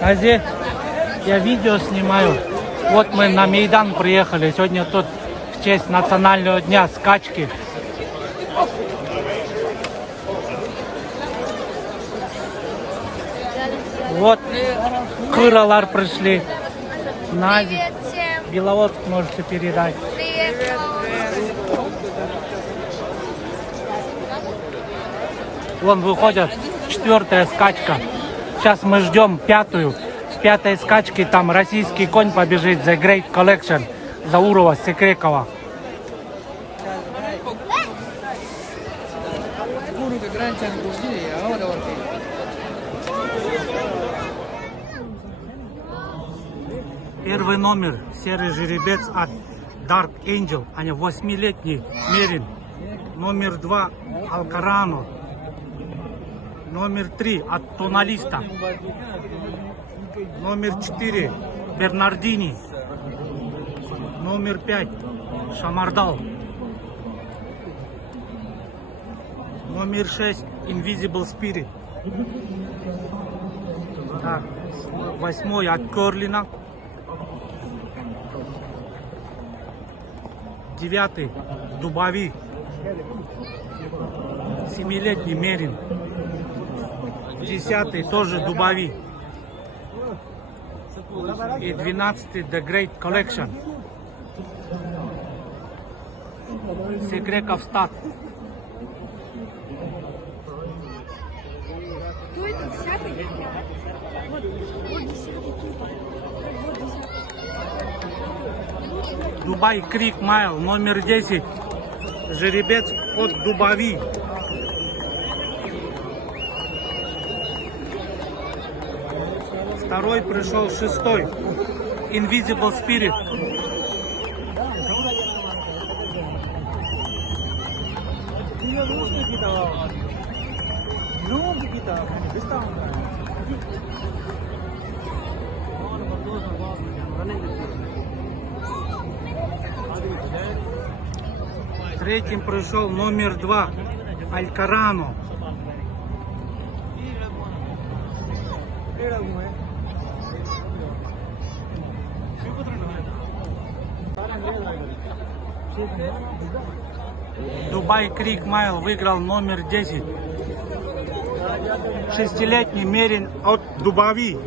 А здесь я видео снимаю. Вот мы на Мейдан приехали. Сегодня тут в честь национального дня скачки. Вот кыралар пришли. Привет всем. Беловодск можете передать. Привет, Вон выходят, 4-я скачка. Сейчас мы ждем 5-ю. С 5-й скачки там российский конь побежит. The Great Collection. Заурова, Секрекова. Первый номер. Серый жеребец от Dark Angel. Они 8-летний Мерин. Номер 2 Алкарано. Номер 3 от Тоналиста. Номер 4 Бернардини. Номер 5 Шамардал. Номер 6 Invisible Spirit. Так, 8 от Керлина. 9 Дубави. 7-летний Мерин. 10 тоже Дубави. И 12 The Great Collection. Секреков стат. Дубай Крик Майл, номер 10. Жеребец от Дубави. Второй пришел 6-й. Invisible Spirit. Третьим пришел номер 2 Алькарано. Дубай Крик Майл выиграл номер 10. 6-летний Мерин от Дубави.